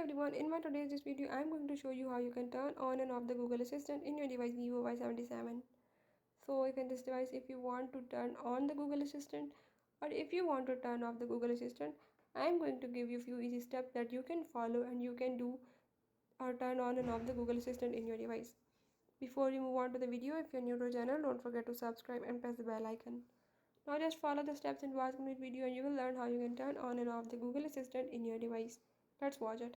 everyone, in my today's this video I am going to show you how you can turn on and off the Google Assistant in your device Vivo Y77. So in this device, if you want to turn on the Google Assistant or if you want to turn off the Google Assistant, I am going to give you a few easy steps that you can follow and you can do or turn on and off the Google Assistant in your device. Before you move on to the video, if you're new to the channel, don't forget to subscribe and press the bell icon. Now just follow the steps and watch the video and you will learn how you can turn on and off the Google Assistant in your device. Let's watch it.